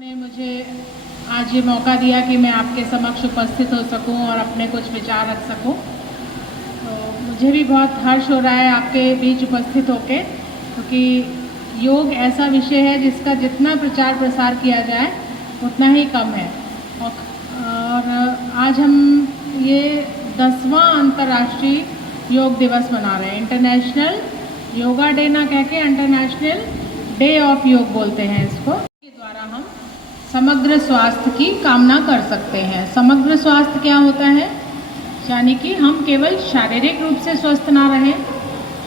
ने मुझे आज ये मौका दिया कि मैं आपके समक्ष उपस्थित हो सकूं और अपने कुछ विचार रख सकूं। तो मुझे भी बहुत हर्ष हो रहा है आपके बीच उपस्थित होके, क्योंकि योग ऐसा विषय है जिसका जितना प्रचार प्रसार किया जाए उतना ही कम है। और आज हम ये 10वां अंतर्राष्ट्रीय योग दिवस मना रहे हैं। इंटरनेशनल योगा डे ना कह के इंटरनेशनल डे ऑफ योग बोलते हैं इसको। के द्वारा हम समग्र स्वास्थ्य की कामना कर सकते हैं। समग्र स्वास्थ्य क्या होता है? यानी कि हम केवल शारीरिक रूप से स्वस्थ ना रहें,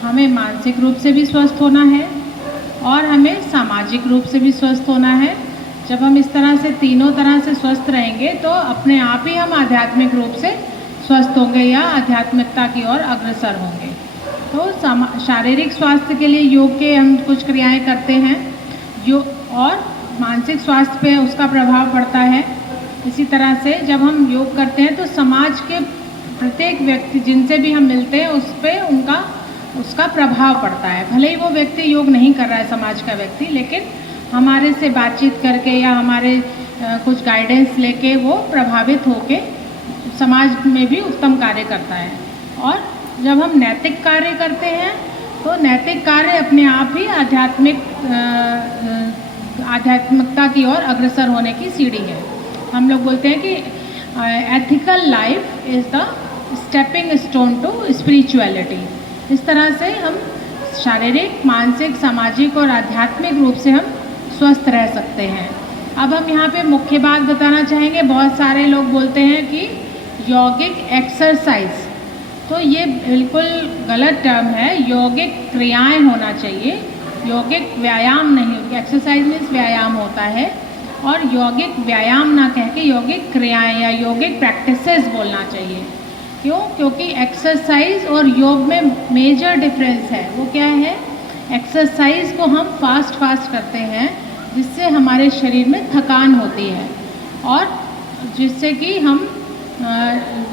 हमें मानसिक रूप से भी स्वस्थ होना है और हमें सामाजिक रूप से भी स्वस्थ होना है। जब हम इस तरह से तीनों तरह से स्वस्थ रहेंगे तो अपने आप ही हम आध्यात्मिक रूप से स्वस्थ होंगे या आध्यात्मिकता की ओर अग्रसर होंगे। तो शारीरिक स्वास्थ्य के लिए योग के हम कुछ क्रियाएं करते हैं और मानसिक स्वास्थ्य पे उसका प्रभाव पड़ता है। इसी तरह से जब हम योग करते हैं तो समाज के प्रत्येक व्यक्ति जिनसे भी हम मिलते हैं उस पर उसका प्रभाव पड़ता है। भले ही वो व्यक्ति योग नहीं कर रहा है, समाज का व्यक्ति, लेकिन हमारे से बातचीत करके या हमारे कुछ गाइडेंस लेके वो प्रभावित होके समाज में भी उत्तम कार्य करता है। और जब हम नैतिक कार्य करते हैं तो नैतिक कार्य अपने आप ही आध्यात्मिकता की ओर अग्रसर होने की सीढ़ी है। हम लोग बोलते हैं कि ethical life is the stepping stone to spirituality. इस तरह से हम शारीरिक, मानसिक, सामाजिक और आध्यात्मिक रूप से हम स्वस्थ रह सकते हैं। अब हम यहाँ पे मुख्य बात बताना चाहेंगे। बहुत सारे लोग बोलते हैं कि यौगिक एक्सरसाइज, तो ये बिल्कुल गलत टर्म है। यौगिक क्रियाएं होना चाहिए, यौगिक व्यायाम नहीं। एक्सरसाइज मीन्स व्यायाम होता है, और यौगिक व्यायाम ना कह के यौगिक क्रियाएं या यौगिक प्रैक्टिसेस बोलना चाहिए। क्यों? क्योंकि एक्सरसाइज और योग में मेजर डिफरेंस है। वो क्या है? एक्सरसाइज को हम फास्ट करते हैं जिससे हमारे शरीर में थकान होती है और जिससे कि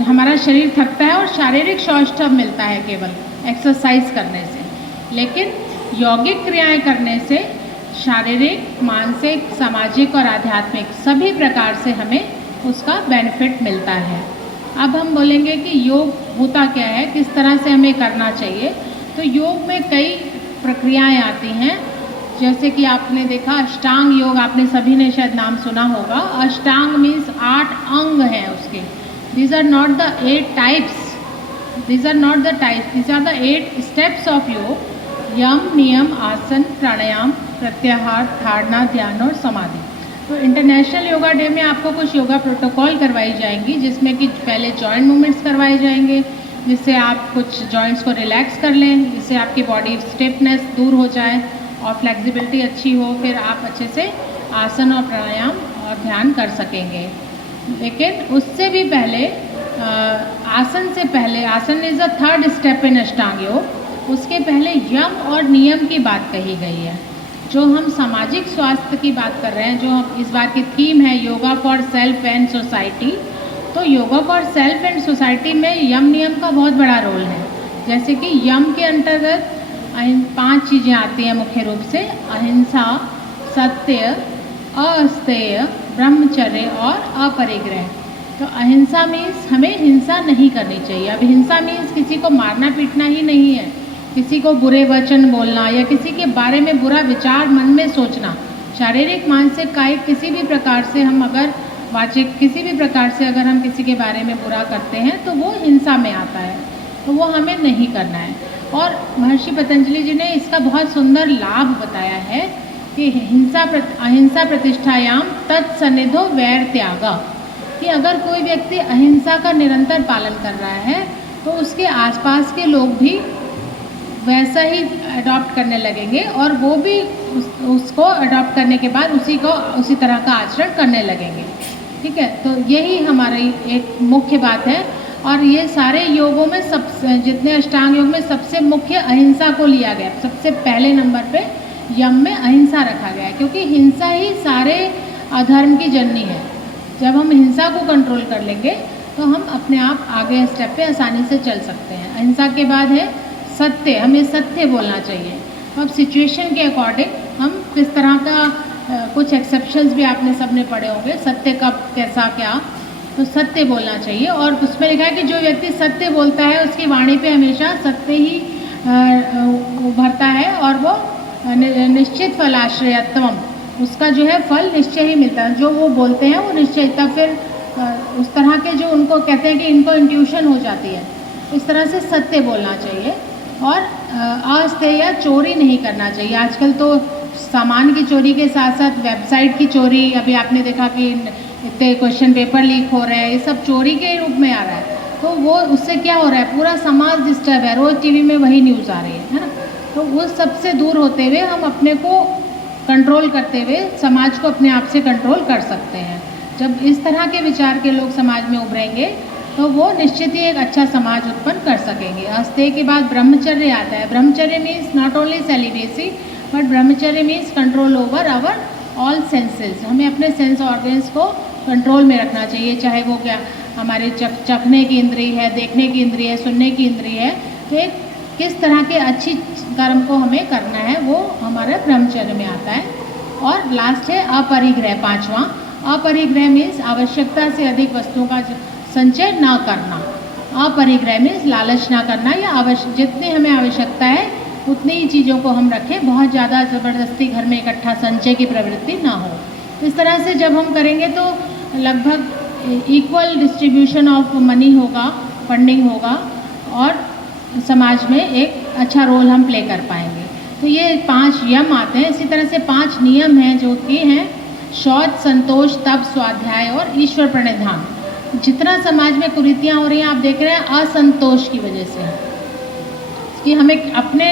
हमारा शरीर थकता है और शारीरिक सौष्ठव मिलता है केवल एक्सरसाइज करने से। लेकिन यौगिक क्रियाएं करने से शारीरिक, मानसिक, सामाजिक और आध्यात्मिक सभी प्रकार से हमें उसका बेनिफिट मिलता है। अब हम बोलेंगे कि योग होता क्या है, किस तरह से हमें करना चाहिए। तो योग में कई प्रक्रियाएं आती हैं, जैसे कि आपने देखा अष्टांग योग, आपने सभी ने शायद नाम सुना होगा। अष्टांग मीन्स 8 अंग हैं उसके। These are not the 8 types. These are not the types. These are the 8 steps of योग। यम, नियम, आसन, प्राणायाम, प्रत्याहार, धारणा, ध्यान और समाधि। तो इंटरनेशनल योगा डे में आपको कुछ योगा प्रोटोकॉल करवाई जाएंगी, जिसमें कि पहले जॉइंट मूवमेंट्स करवाए जाएंगे, जिससे आप कुछ जॉइंट्स को रिलैक्स कर लें, जिससे आपकी बॉडी स्टिफनेस दूर हो जाए और फ्लेक्सिबिलिटी अच्छी हो। फिर आप अच्छे से आसन और प्राणायाम और ध्यान कर सकेंगे। लेकिन उससे भी पहले आसन से पहले, आसन is a 3rd step in अष्टांग योग। उसके पहले यम और नियम की बात कही गई है। जो हम सामाजिक स्वास्थ्य की बात कर रहे हैं, जो हम इस बार की थीम है yoga for self and society, तो yoga for self and society में यम नियम का बहुत बड़ा रोल है। जैसे कि यम के अंतर्गत 5 चीज़ें आती हैं मुख्य रूप से: अहिंसा, सत्य, अस्तेय, ब्रह्मचर्य और अपरिग्रह। तो अहिंसा मीन्स हमें हिंसा नहीं करनी चाहिए। अब हिंसा मीन्स किसी को मारना पीटना ही नहीं है, किसी को बुरे वचन बोलना या किसी के बारे में बुरा विचार मन में सोचना। शारीरिक, मानसिक, कायिक किसी भी प्रकार से हम अगर वाचिक किसी भी प्रकार से अगर हम किसी के बारे में बुरा करते हैं तो वो हिंसा में आता है, तो वो हमें नहीं करना है। और महर्षि पतंजलि जी ने इसका बहुत सुंदर लाभ बताया है कि अहिंसा प्रतिष्ठायाम तत्सन्निधो वैर त्यागा, कि अगर कोई व्यक्ति अहिंसा का निरंतर पालन कर रहा है तो उसके आसपास के लोग भी वैसा ही अडॉप्ट करने लगेंगे और वो भी उसको अडॉप्ट करने के बाद उसी तरह का आचरण करने लगेंगे। ठीक है, तो यही हमारी एक मुख्य बात है। और ये सारे योगों में जितने अष्टांग योग में सबसे मुख्य अहिंसा को लिया गया। सबसे पहले नंबर पे यम में अहिंसा रखा गया है, क्योंकि हिंसा ही सारे अधर्म की जननी है। जब हम हिंसा को कंट्रोल कर लेंगे तो हम अपने आप आगे स्टेप पे आसानी से चल सकते हैं। अहिंसा के बाद है सत्य, हमें सत्य बोलना चाहिए। तो अब सिचुएशन के अकॉर्डिंग हम किस तरह का कुछ एक्सेप्शंस भी आपने सबने पढ़े होंगे, सत्य कब कैसा क्या, तो सत्य बोलना चाहिए। और उसमें लिखा है कि जो व्यक्ति सत्य बोलता है उसकी वाणी पे हमेशा सत्य ही उभरता है और वो निश्चित फलाश्रयत्वम, उसका जो है फल निश्चय ही मिलता है। जो वो बोलते हैं वो निश्चय, तब फिर उस तरह के जो उनको कहते हैं कि इनको इंट्यूशन हो जाती है, इस तरह से सत्य बोलना चाहिए। और अस्तेय या चोरी नहीं करना चाहिए। आजकल तो सामान की चोरी के साथ साथ वेबसाइट की चोरी, अभी आपने देखा कि इतने क्वेश्चन पेपर लीक हो रहे हैं, ये सब चोरी के रूप में आ रहा है। तो वो उससे क्या हो रहा है, पूरा समाज डिस्टर्ब है, रोज़ टीवी में वही न्यूज़ आ रही है ना। तो वो सबसे दूर होते हुए हम अपने को कंट्रोल करते हुए समाज को अपने आप से कंट्रोल कर सकते हैं। जब इस तरह के विचार के लोग समाज में उभरेंगे तो वो निश्चित ही एक अच्छा समाज उत्पन्न कर सकेंगे। अस्तेय के बाद ब्रह्मचर्य आता है। Brahmacharya means not only celibacy but brahmacharya means control over our all senses. हमें अपने सेंस ऑर्गन्स को कंट्रोल में रखना चाहिए, चाहे वो क्या हमारे चखने की इंद्रिय है, देखने की इंद्रिय है, सुनने की इंद्रिय है। तो एक किस तरह के अच्छी कर्म को हमें करना है वो हमारे ब्रह्मचर्य में आता है। और लास्ट है अपरिग्रह, पांचवा। अपरिग्रह मीन्स आवश्यकता से अधिक वस्तुओं का संचय ना करना। अपरिग्रह मीन्स लालच ना करना, या जितनी हमें आवश्यकता है उतनी ही चीज़ों को हम रखें, बहुत ज़्यादा ज़बरदस्ती घर में इकट्ठा संचय की प्रवृत्ति ना हो। इस तरह से जब हम करेंगे तो लगभग इक्वल डिस्ट्रीब्यूशन ऑफ मनी होगा, फंडिंग होगा और समाज में एक अच्छा रोल हम प्ले कर पाएंगे। तो ये 5 यम आते हैं। इसी तरह से 5 नियम हैं जो कि हैं शौच, संतोष, तप, स्वाध्याय और ईश्वर प्रणिधान। जितना समाज में कुरीतियाँ हो रही हैं आप देख रहे हैं असंतोष की वजह से, कि हमें अपने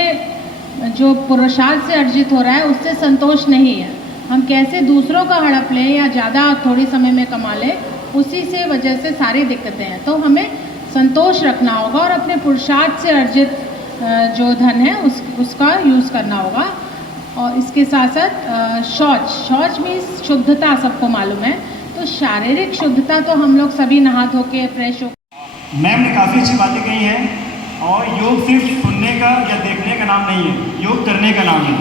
जो पुरुषार्थ से अर्जित हो रहा है उससे संतोष नहीं है। हम कैसे दूसरों का हड़प लें या ज़्यादा थोड़ी समय में कमा लें, उसी से वजह से सारी दिक्कतें हैं। तो हमें संतोष रखना होगा और अपने पुरुषार्थ से अर्जित जो धन है उसका यूज़ करना होगा। और इसके साथ साथ शौच मीन्स शुद्धता, सबको मालूम है। तो शारीरिक शुद्धता तो हम लोग सभी नहा धो के फ्रेश हो। मैम ने काफ़ी अच्छी बातें कही हैं। और योग सिर्फ सुनने का या देखने का नाम नहीं है, योग करने का नाम है।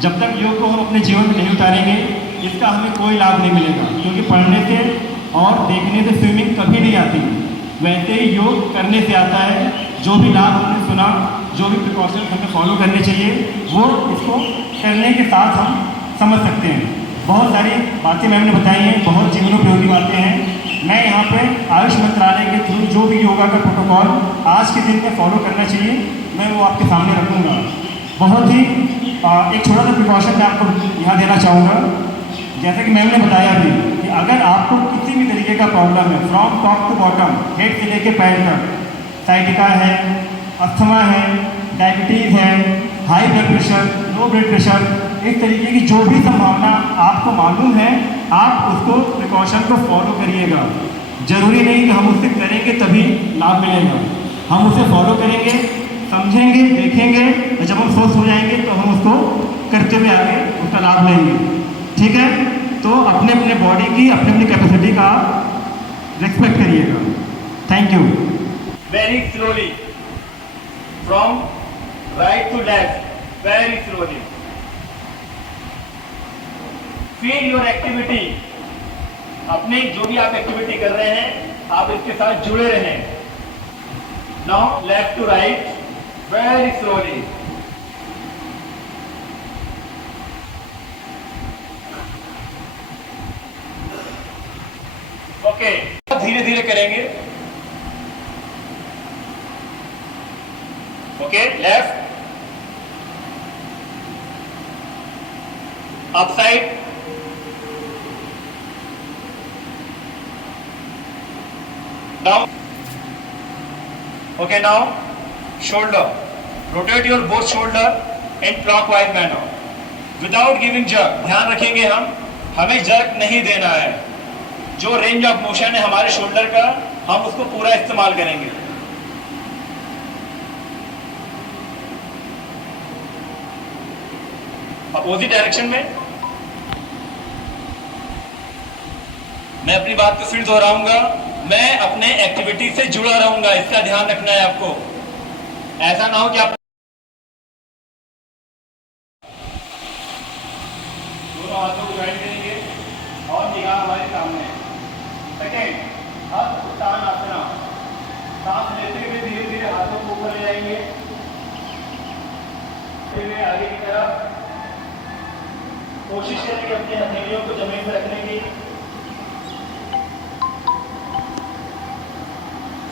जब तक योग को हम अपने जीवन में नहीं उतारेंगे इसका हमें कोई लाभ नहीं मिलेगा, क्योंकि पढ़ने से और देखने से स्विमिंग कभी नहीं आती, वैसे ही योग करने से आता है। जो भी लाभ हमने सुना, जो भी प्रिकॉशंस हमें फॉलो करने चाहिए, वो इसको करने के साथ हम समझ सकते हैं। बहुत सारी बातें मैम ने बताई हैं, बहुत जीवनोपयोगी बातें हैं। मैं यहाँ पे आयुष मंत्रालय के थ्रू जो भी योगा का प्रोटोकॉल आज के दिन में फॉलो करना चाहिए, मैं वो आपके सामने रखूँगा। बहुत ही एक छोटा सा प्रिकॉशन मैं आपको यहाँ देना चाहूँगा। जैसे कि मैम ने बताया भी कि अगर आपको किसी भी तरीके का प्रॉब्लम है, from top to bottom, head से लेके पैर तक, साइटिका है, अस्थमा है, डायबिटीज़ है, high blood pressure, low blood pressure, इस तरीके की जो भी संभावना आपको मालूम है, आप उसको प्रिकॉशन को फॉलो करिएगा। ज़रूरी नहीं कि हम उससे करेंगे तभी लाभ मिलेगा, हम उसे फॉलो करेंगे, समझेंगे, देखेंगे, और जब हम स्वस्थ हो जाएंगे तो हम उसको करते हुए आगे उसका लाभ लेंगे। ठीक है, तो अपने अपने बॉडी की, अपनी अपनी कैपेसिटी का रिस्पेक्ट करिएगा। Thank you. Very slowly from right to left, very slowly feel your activity. अपने जो भी आप एक्टिविटी कर रहे हैं आप इसके साथ जुड़े रहें। Now left to right, very slowly. Okay, धीरे धीरे करेंगे। Okay, left, up side, down. Okay, now shoulder, rotate your both shoulder in clockwise manner without giving jerk. ध्यान रखेंगे हमें जर्क नहीं देना है। जो रेंज ऑफ मोशन है हमारे शोल्डर का, हम उसको पूरा इस्तेमाल करेंगे। अपोजिट डायरेक्शन में मैं अपनी बात को फिर दोहराऊंगा, मैं अपने एक्टिविटी से जुड़ा रहूंगा, इसका ध्यान रखना है आपको। ऐसा ना हो कि आप दोनों हाथों को सामने। सेकेंड, हस्त उत्तान आसना। सांस लेते हुए धीरे धीरे हाथों को ऊपर ले जाएंगे, आगे की तरफ। कोशिश करेंगे अपनी हथेलियों को जमीन पर रखने की।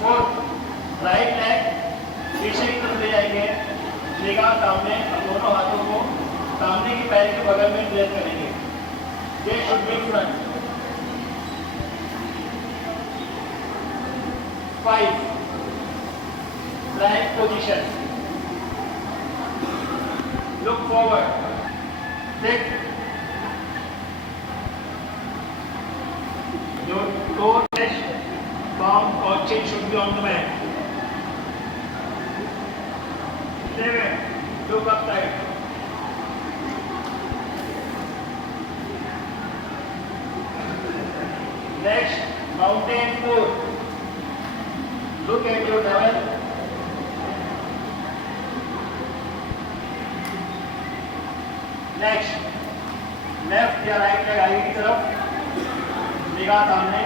फोर्थ, राइट लेग पीछे की तरफ ले जाएंगे, निगाह सामने, और दोनों हाथों को सामने की पैर के बगल में प्लेस करेंगे। ये should be front. 5, plank position, look forward. 6, your toe, chest, palm or chin should be on the mat. 7, look upside. 'Next, mountain pose. Look at your navel. Next, left या राइट लेग आगे की तरफ, निगाह सामने,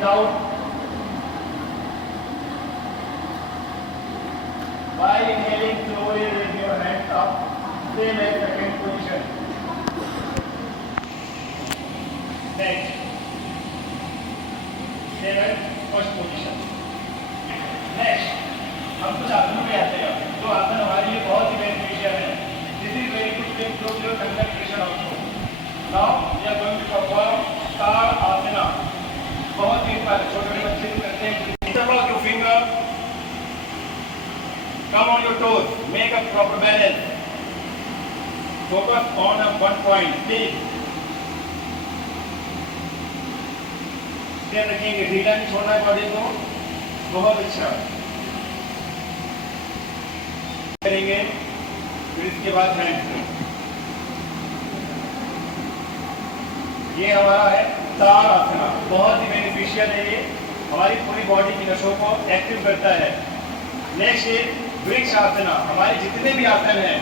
down. While inhaling, slowly raise your hands up, same as second position. Next, same as first position. Next, हम कुछ आसनों में आते हैं, जो आसन हमारे लिए बहुत ही बेनिफिशियल है। This is very good thing to your concentration also. Now we are going to perform Tadasana. बहुत ही छोटे छोटे बच्चे भी करते हैं। Interlock your finger, come on your toes, make a proper balance, focus on a one point, please. ध्यान रखेंगे, ढीला नहीं छोड़ना है बॉडी को। बहुत अच्छा करेंगे, फिर इसके बाद हैंड। ये हमारा है ताड़ आसना, बहुत ही बेनिफिशियल है। ये हमारी पूरी बॉडी की नसों को एक्टिव करता है। नेक्स्ट इज वृक्ष आसना। हमारे जितने भी आसन हैं,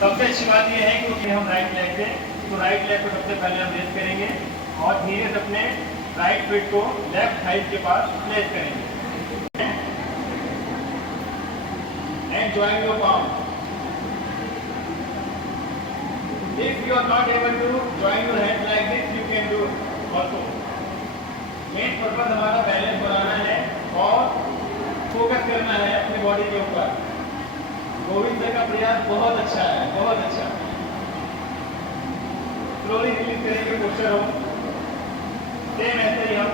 सबसे अच्छी बात ये है क्योंकि हम राइट लेग पे, तो राइट लेग को सबसे पहले हम रेस्ट करेंगे और धीरे से अपने राइट फीट को लेफ्ट थाई के पास प्लेस करेंगे। And join your palm. If you are not able to join your hands like this, you can do also. Main purpose हमारा बैलेंस बनाना है और फोकस करना है अपनी बॉडी के ऊपर। गोविंद सर का प्रयास बहुत अच्छा है, बहुत अच्छा। स्लोली रिलीज करेंगे पोस्चर हो, सेम ऐसे ही हम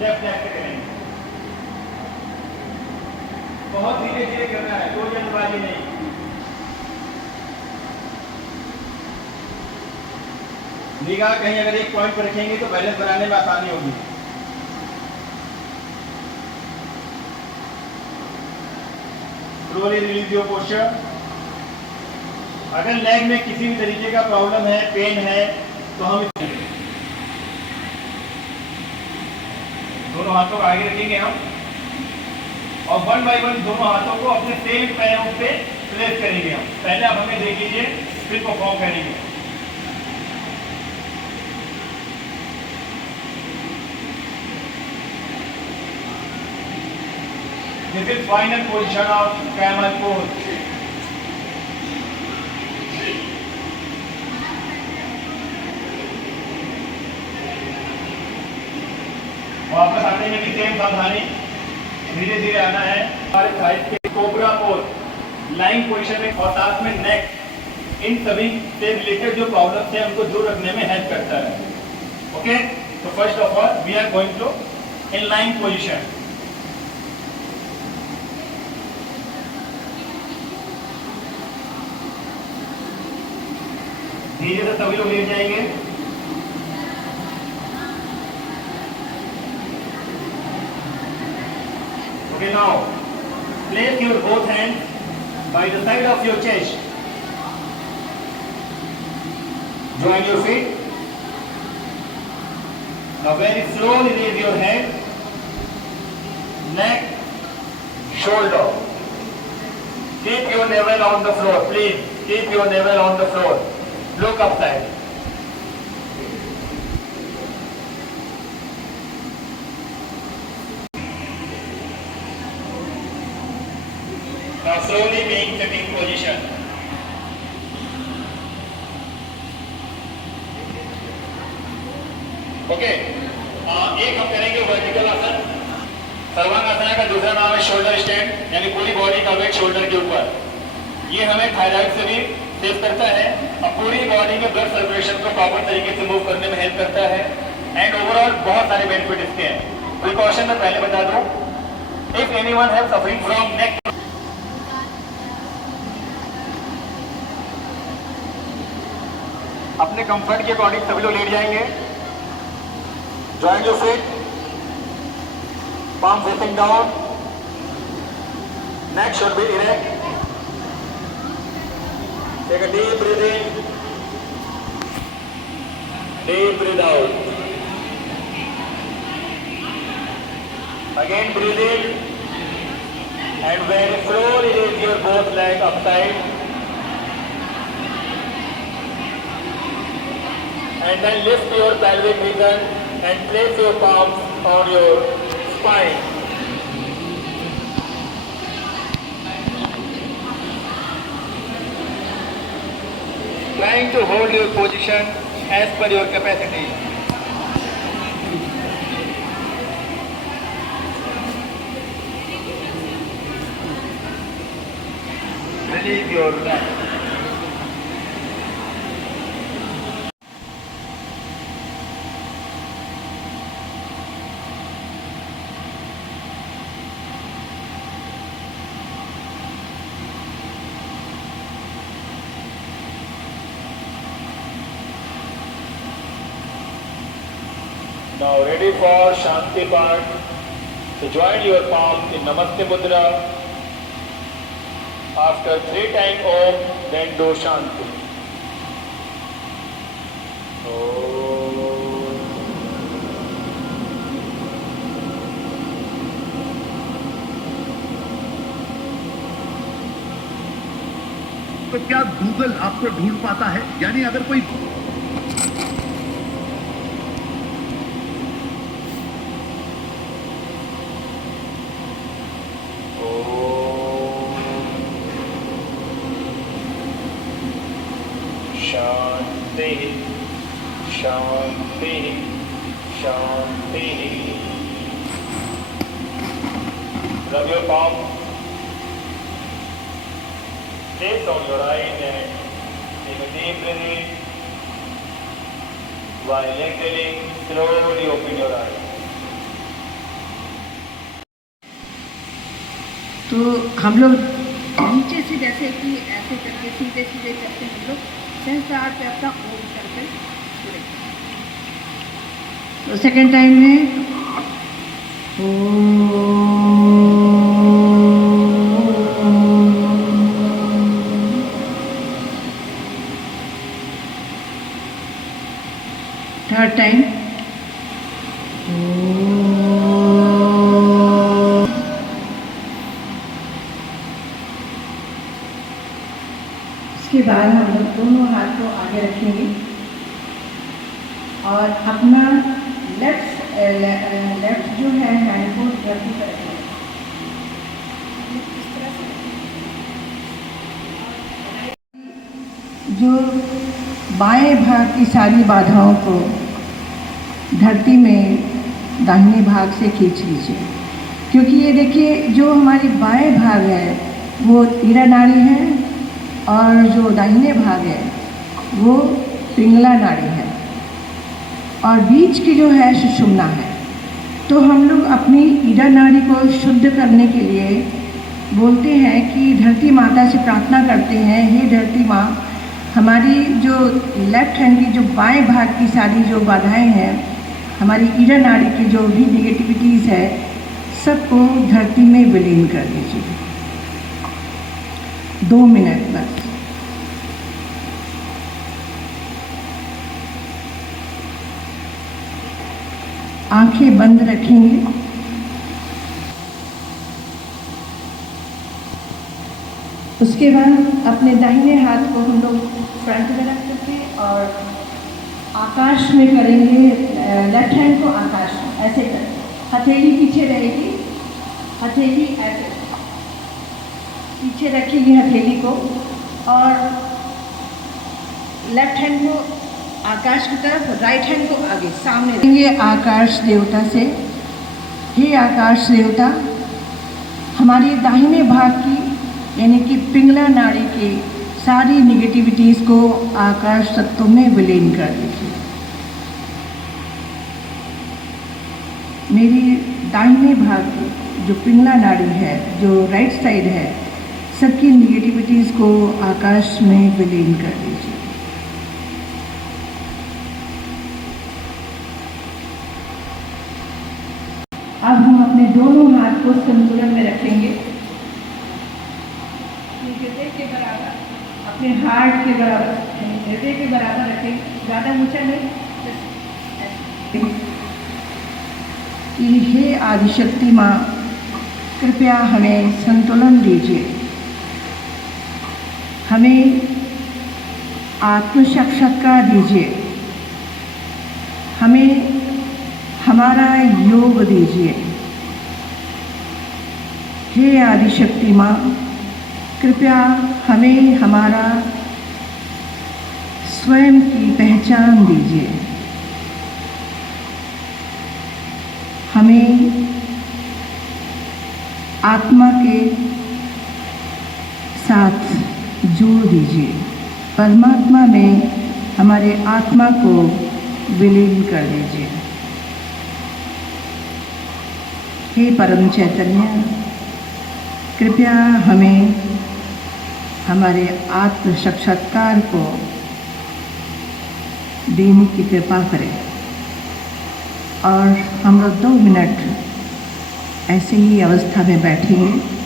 लेफ्ट लेग से करेंगे। बहुत धीरे धीरे करना है, कोई जल्दबाजी नहीं। निगाह कहीं अगर एक पॉइंट पर रखेंगे तो बैलेंस बनाने में आसानी होगी। Slowly release your posture. अगर लेग में किसी भी तरीके का प्रॉब्लम है, पेन है, तो हम दोनों हाथों को आगे रखेंगे हम और 1 बाय 1 दोनों हाथों को अपने सेम पैरों पे प्लेस करेंगे हम। पहले आप हमें देख लीजिए, फिर परफॉर्म करेंगे। This is final position of camel pose. वापस आने में भी सेम सावधानी, धीरे धीरे आना है। हमारे साइड के कोबरा पोज, लाइन पोजीशन में और साथ में नेक, इन सभी से रिलेटेड जो प्रॉब्लम्स हैं उनको दूर रखने में हेल्प करता है। ओके, तो first of all we are going to in line position. धीरे से सभी लोग लेट जाएंगे। Okay, now place your both hands by the side of your chest. Join your feet. Now very slowly raise your head, neck, shoulder. Keep your navel on the floor, please. Keep your navel on the floor. look upside. Now slowly being sitting position. Okay, एक हम करेंगे vertical आसन। सर्वांगासन का दूसरा नाम है shoulder stand, यानी पूरी बॉडी का वेट शोल्डर के ऊपर। ये हमें थायराइड से भी सेव करता है और पूरी बॉडी में ब्लड सर्कुलेशन को प्रॉपर तरीके से मूव करने में हेल्प करता है एंड ओवरऑल बहुत सारे बेनिफिट इसके हैं। प्रिकॉशन मैं पहले बता दूं, if anyone have suffering from neck, अपने कंफर्ट के अकॉर्डिंग सभी लोग लेट जाएंगे। Join your feet, palm facing down, neck should be erect. Take a deep breath in, deep breathe out. Again breathe in and very slowly raise your both legs upside. And then lift your pelvic region and place your palms on your spine. Trying to hold your position as per your capacity. Release your neck. Now ready for Shanti part. So join your palm in Namaste Mudra. After 3 times Om, then do Shanti. तो क्या Google आपको ढूंढ पाता है? यानी अगर कोई शांति शांति शांति। Rub your palm, place on your right and take a deep breath in. While exhaling, slowly open your eyes. तो हम लोग नीचे से जैसे कि ऐसे करके सीधे सीधे चलते हैं, हम लोग सहस्त्रार पे अपना ओम करके पूरे। तो सेकेंड टाइम में थर्ड टाइम इसके बाद हम लोग दोनों हाथ को आगे रखेंगे और अपना लेफ्ट जो है हैंड को धरती पर रखेंगे। जो बाएं भाग की सारी बाधाओं को धरती में दाहिने भाग से खींच लीजिए, क्योंकि ये देखिए जो हमारी बाएं भाग है वो ईरा नाड़ी है और जो दाहिने भाग है वो पिंगला नाड़ी है और बीच की जो है सुषुम्ना है। तो हम लोग अपनी ईरा नाड़ी को शुद्ध करने के लिए बोलते हैं कि धरती माता से प्रार्थना करते हैं, हे धरती माँ, हमारी जो लेफ्ट हैंड की जो बाएं भाग की सारी जो बाधाएं हैं, हमारी ईरा नाड़ी की जो भी निगेटिविटीज़ है, सबको धरती में विलीन कर दीजिए। 2 मिनट बस। आंखें बंद रखेंगे। उसके बाद अपने दाहिने हाथ को हम लोग फ्रंट में रख सकते हैं और आकाश में करेंगे, लेफ्ट हैंड को आकाश में ऐसे कर, हथेली पीछे रहेगी, हथेली ऐसे पीछे रखेगी हथेली को, और लेफ्ट हैंड को आकाश की तरफ, राइट हैंड को आगे सामने रखेंगे आकाश देवता से। हे आकाश देवता, हमारे दाहिने भाग की यानी कि पिंगला नाड़ी की सारी निगेटिविटीज़ को आकाश तत्व में विलीन कर दीजिए। मेरी दाहिने भाग की जो पिंगला नाड़ी है, जो राइट साइड है, सबकी निगेटिविटीज़ को आकाश में विलीन कर दीजिए। अब हम अपने दोनों हाथ को संतुलन में रखेंगे, हृदय के बराबर, अपने हार्ट के बराबर, हृदय के बराबर रखेंगे, ज़्यादा ऊंचा नहीं। कि हे आदिशक्ति माँ, कृपया हमें संतुलन दीजिए, हमें आत्म साक्षात्कार दीजिए, हमें हमारा योग दीजिए। हे आदिशक्ति माँ, कृपया हमें हमारा स्वयं की पहचान दीजिए, हमें आत्मा के साथ जोड़ दीजिए, परमात्मा में हमारे आत्मा को विलीन कर दीजिए। हे परम चैतन्य, कृपया हमें हमारे आत्म साक्षात्कार को देने की कृपा करें, और हम लोग 2 मिनट ऐसे ही अवस्था में बैठेंगे।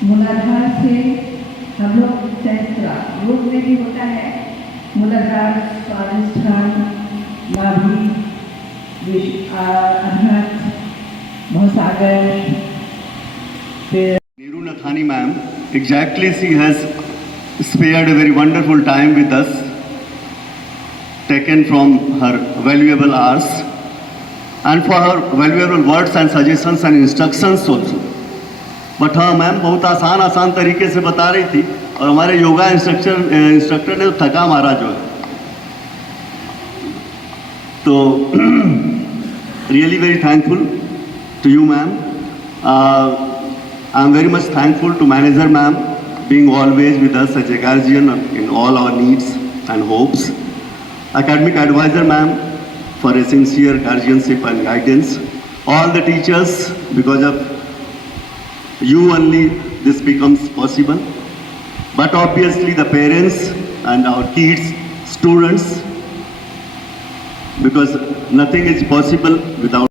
मूलाधार से हम लोग सहस्त्रार, योग में भी होता है मूलाधार, स्वादिष्ठान, नाभि, अधहस्त, भवसागर, फिर Neeru Nathani ma'am, exactly she has spared a very wonderful time with us, taken from her valuable hours, and for her valuable words and suggestions and instructions also. But हाँ मैम बहुत आसान तरीके से बता रही थी, और हमारे योगा इंस्ट्रक्टर ने तो थका मारा जो है। तो really very thankful to you ma'am. I am very much thankful to manager ma'am being always with us as a guardian in all our needs and hopes. Academic advisor ma'am for a sincere guardianship and guidance. All the teachers, because of you only this becomes possible. But obviously the parents and our kids, students, because nothing is possible without